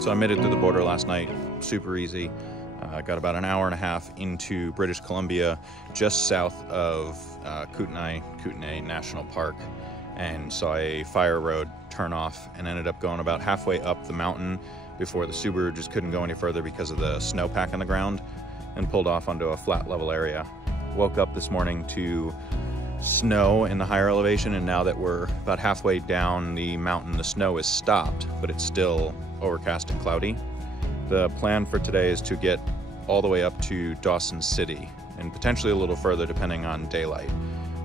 So I made it through the border last night, super easy. Got about an hour and a half into British Columbia, just south of Kootenay National Park, and saw a fire road turn off and ended up going about halfway up the mountain before the Subaru just couldn't go any further because of the snowpack on the ground and pulled off onto a flat level area. Woke up this morning to snow in the higher elevation, and now that we're about halfway down the mountain, the snow is stopped, but it's still overcast and cloudy. The plan for today is to get all the way up to Dawson City and potentially a little further depending on daylight.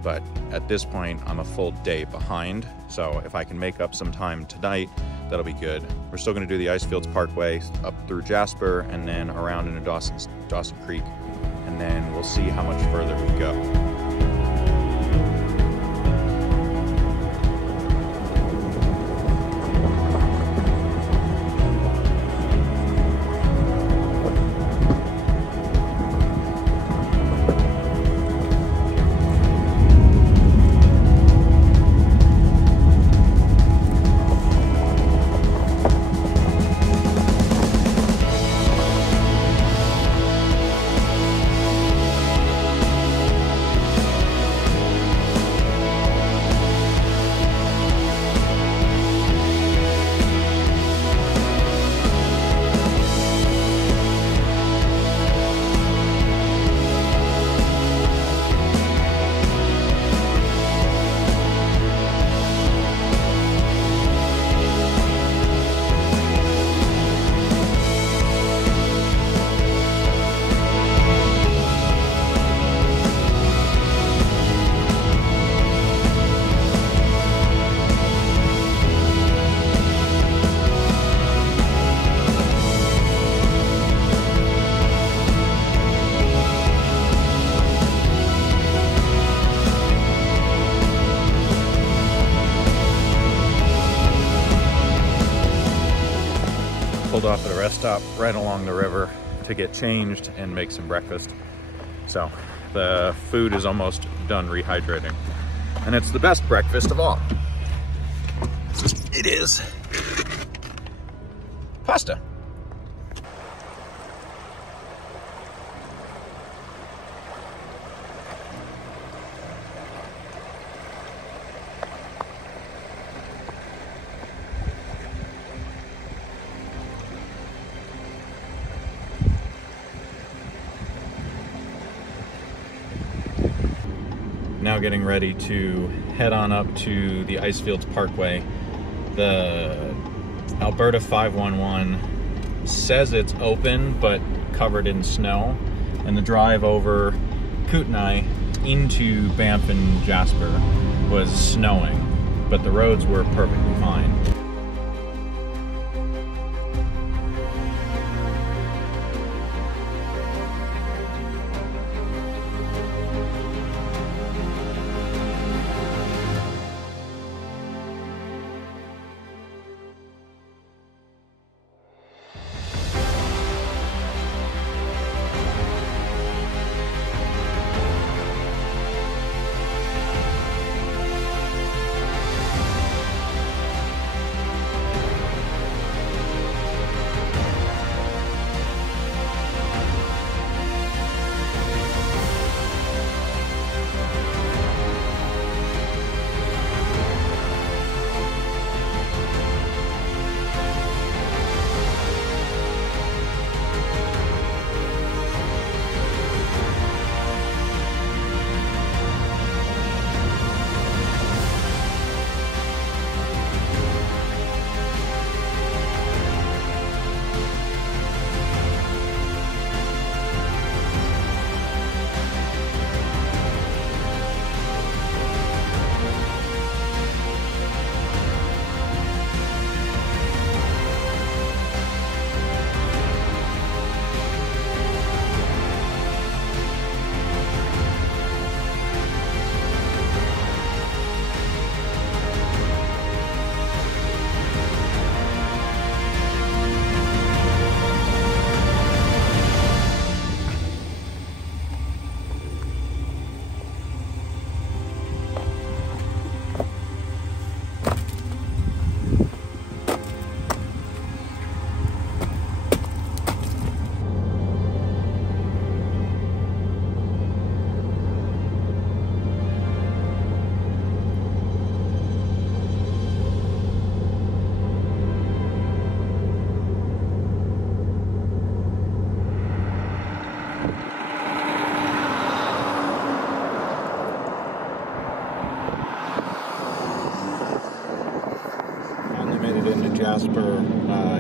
But at this point, I'm a full day behind. So if I can make up some time tonight, that'll be good. We're still gonna do the Icefields Parkway up through Jasper and then around into Dawson Creek. And then we'll see how much further we go. Pulled off at a rest stop right along the river to get changed and make some breakfast. So the food is almost done rehydrating, and it's the best breakfast of all. It is pasta. Now getting ready to head on up to the Icefields Parkway. The Alberta 511 says it's open but covered in snow, and the drive over Kootenay into Banff and Jasper was snowing, but the roads were perfectly fine.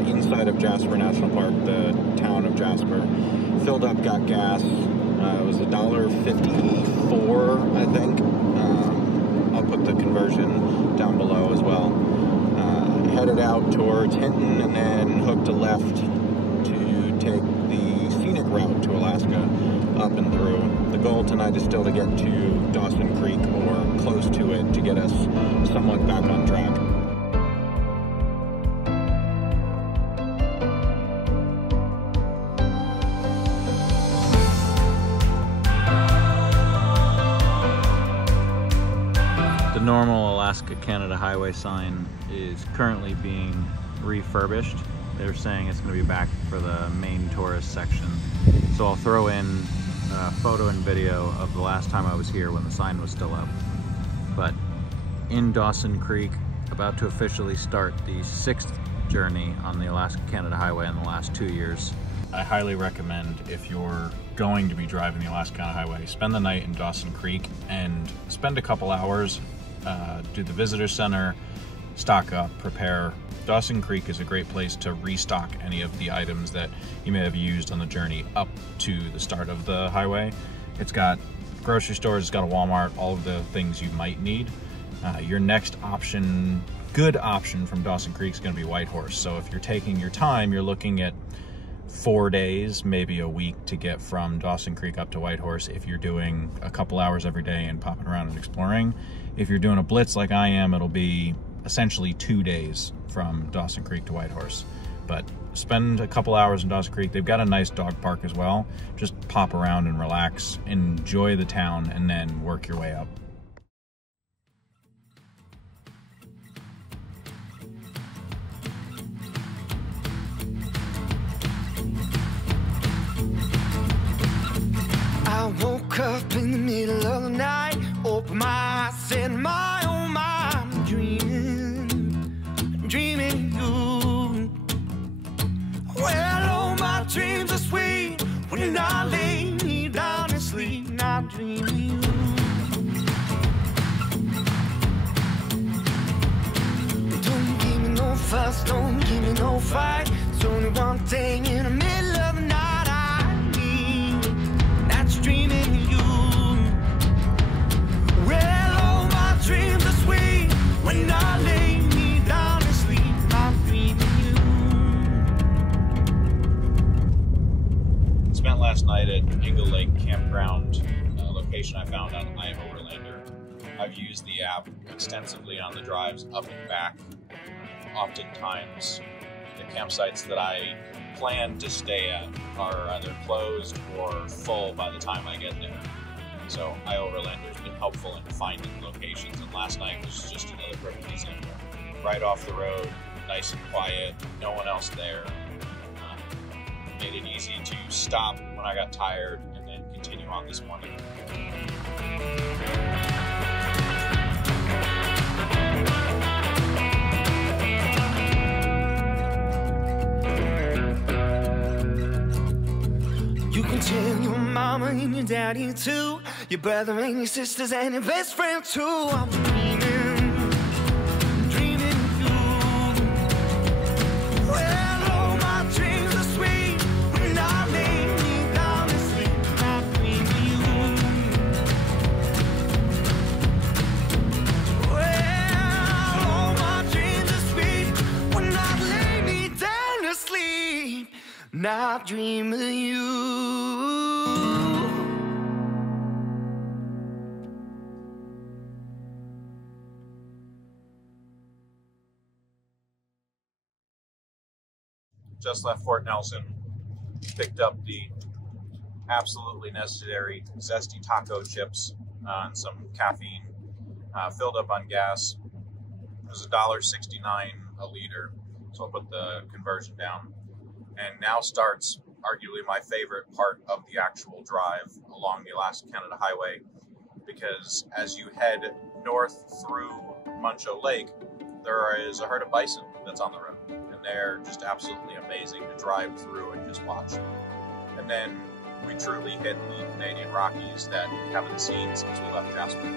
inside of Jasper National Park, the town of Jasper. Filled up, got gas. It was $1.54, I think. I'll put the conversion down below as well. Headed out towards Hinton and then hooked a left to take the scenic route to Alaska, up and through. The goal tonight is still to get to Dawson Creek or close to it to get us somewhat back on track. The normal Alaska-Canada highway sign is currently being refurbished. They're saying it's going to be back for the main tourist section. So I'll throw in a photo and video of the last time I was here when the sign was still up. But in Dawson Creek, about to officially start the 6th journey on the Alaska-Canada highway in the last 2 years. I highly recommend, if you're going to be driving the Alaska-Canada highway, spend the night in Dawson Creek and spend a couple hours, do the visitor center, stock up, prepare. Dawson Creek is a great place to restock any of the items that you may have used on the journey up to the start of the highway. It's got grocery stores, it's got a Walmart, all of the things you might need. Your next option, good option from Dawson Creek is going to be Whitehorse. So if you're taking your time, you're looking at 4 days, maybe a week to get from Dawson Creek up to Whitehorse if you're doing a couple hours every day and popping around and exploring. If you're doing a blitz like I am, it'll be essentially 2 days from Dawson Creek to Whitehorse. But spend a couple hours in Dawson Creek. They've got a nice dog park as well. Just pop around and relax, enjoy the town, and then work your way up. I woke up in the middle of the night, opened my eyes, said my oh my, I'm dreaming you. Well, all my dreams are sweet when I lay me down to sleep, not dreaming you. Don't give me no fuss, don't give me no fight. It's only one thing in the middle of the night dreaming you. Well, all my dreams are sweet when I lay me down to sleep, I'm dreaming you. Spent last night at Eagle Lake Campground, a location I found on iOverlander. I've used the app extensively on the drives up and back. Oftentimes, the campsites that I plan to stay at are either closed or full by the time I get there. So iOverlander has been helpful in finding locations, and last night was just another perfect example. Right off the road, nice and quiet, no one else there. Made it easy to stop when I got tired and then continue on this morning. You can tell your mama and your daddy too, your brother and your sisters and your best friend too. I'm dreaming of you. Well, all my dreams are sweet when I lay me down to sleep, I'm dreaming of you. Well, all my dreams are sweet when I lay me down to sleep, not dream of you. Just left Fort Nelson, picked up the absolutely necessary zesty taco chips and some caffeine, filled up on gas. It was $1.69 a liter, so I'll put the conversion down. And now starts arguably my favorite part of the actual drive along the Alaska-Canada highway, because as you head north through Muncho Lake, there is a herd of bison that's on the road, and they're just absolutely amazing to drive through and just watch. And then we truly hit the Canadian Rockies that we haven't seen since we left Jasper.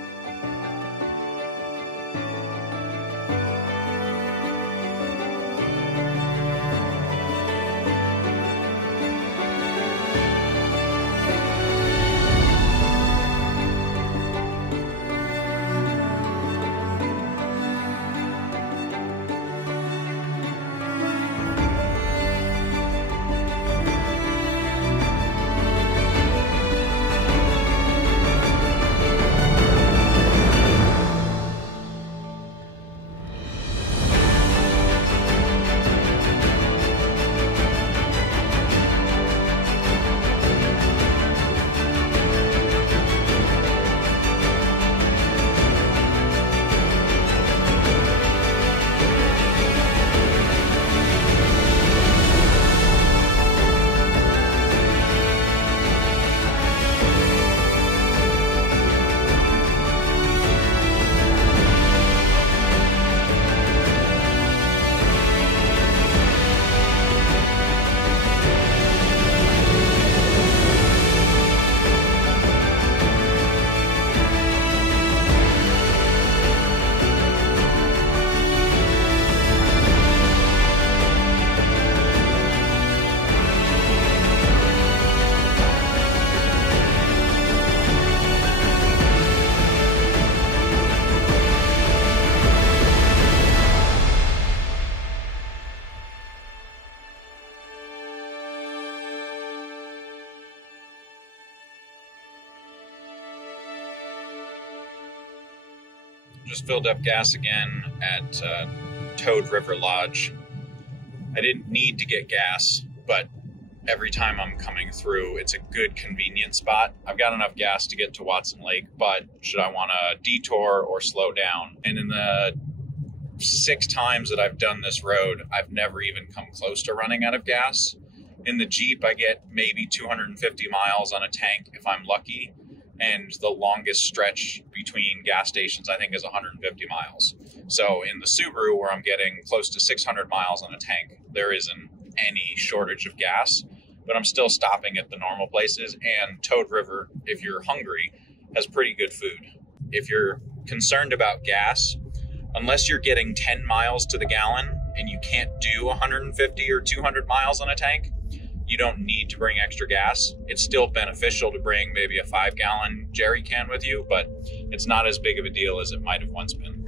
just filled up gas again at Toad River Lodge. I didn't need to get gas, but every time I'm coming through, it's a good convenient spot. I've got enough gas to get to Watson Lake, but should I want to detour or slow down? And in the 6 times that I've done this road, I've never even come close to running out of gas. In the Jeep, I get maybe 250 miles on a tank if I'm lucky. And the longest stretch between gas stations, I think, is 150 miles. So in the Subaru, where I'm getting close to 600 miles on a tank, there isn't any shortage of gas, but I'm still stopping at the normal places. And Toad River, if you're hungry, has pretty good food. If you're concerned about gas, unless you're getting 10 miles to the gallon and you can't do 150 or 200 miles on a tank, you don't need to bring extra gas. It's still beneficial to bring maybe a 5-gallon jerry can with you, but it's not as big of a deal as it might have once been.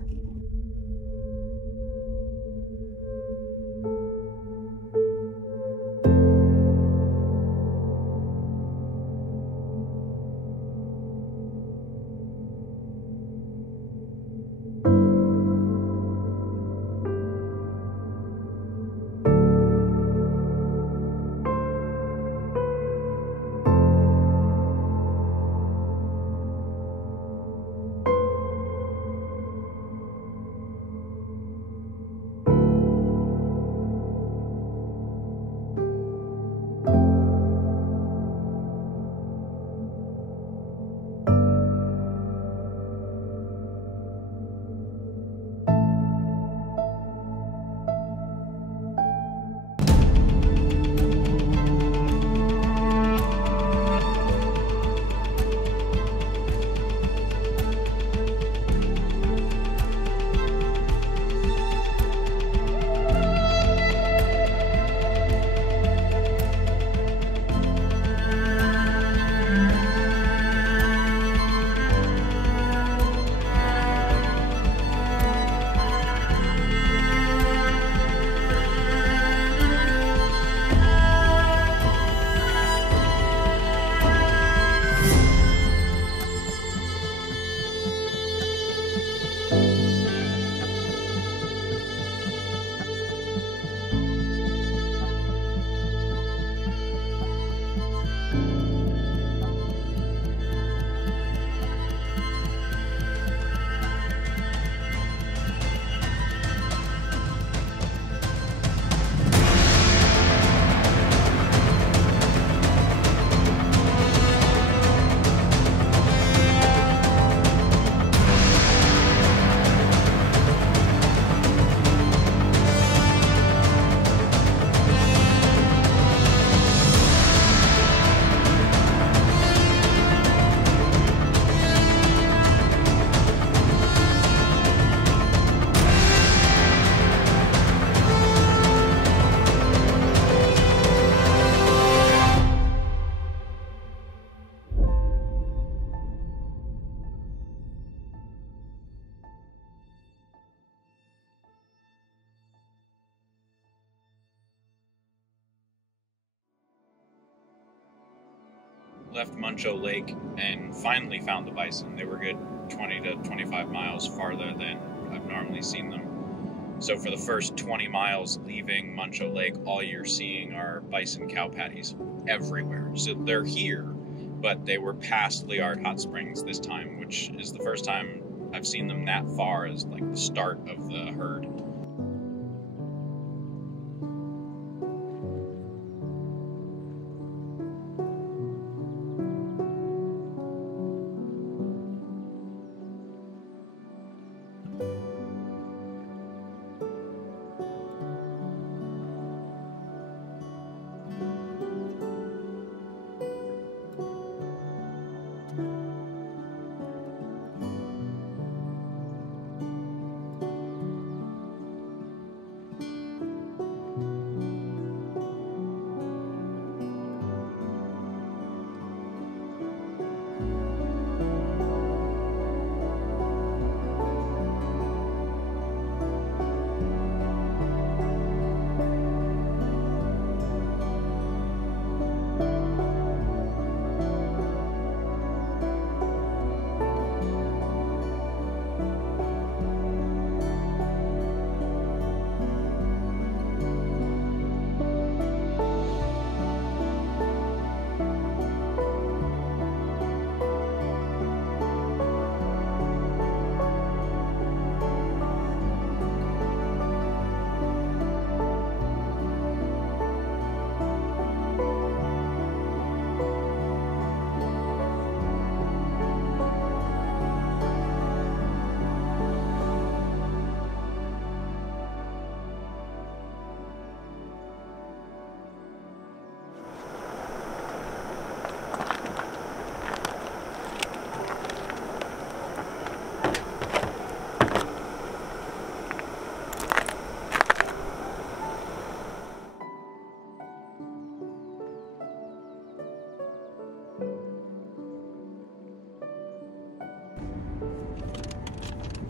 Left Muncho Lake and finally found the bison. They were good 20 to 25 miles farther than I've normally seen them. So for the first 20 miles leaving Muncho Lake, all you're seeing are bison cow patties everywhere. So they're here, but they were past Liard Hot Springs this time, which is the first time I've seen them that far as like the start of the herd.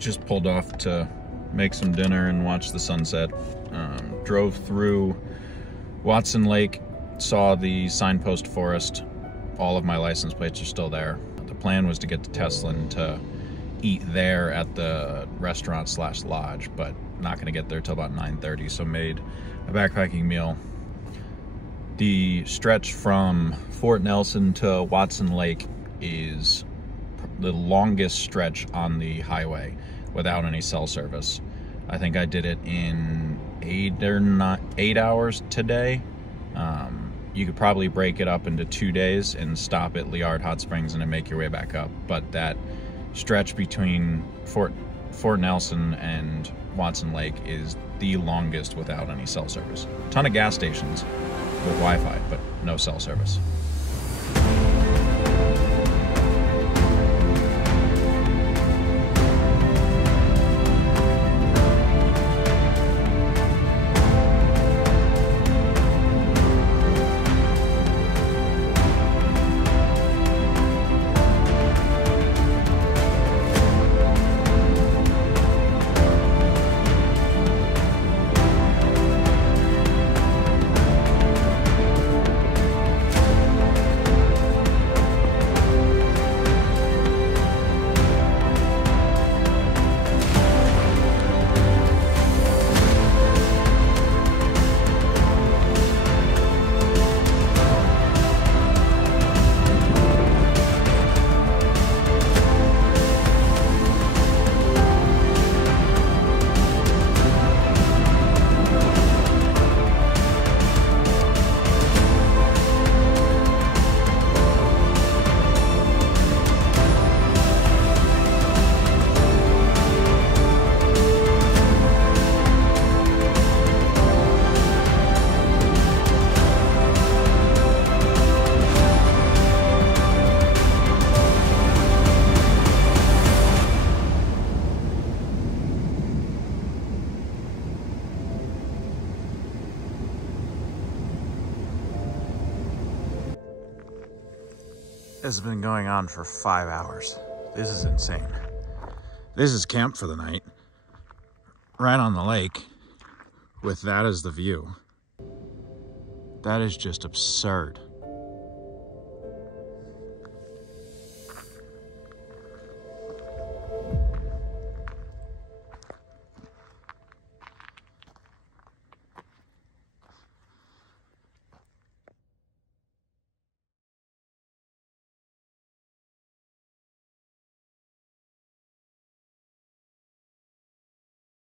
just pulled off to make some dinner and watch the sunset. Drove through Watson Lake, saw the signpost forest. All of my license plates are still there. The plan was to get to Teslin to eat there at the restaurant / lodge, but not gonna get there till about 9:30, so made a backpacking meal. The stretch from Fort Nelson to Watson Lake is the longest stretch on the highway without any cell service. I think I did it in 8 hours today. You could probably break it up into 2 days and stop at Liard Hot Springs and then make your way back up. But that stretch between Fort Nelson and Watson Lake is the longest without any cell service. A ton of gas stations with Wi-Fi, but no cell service. This has been going on for 5 hours. This is insane. This is camp for the night, right on the lake, with that as the view. That is just absurd.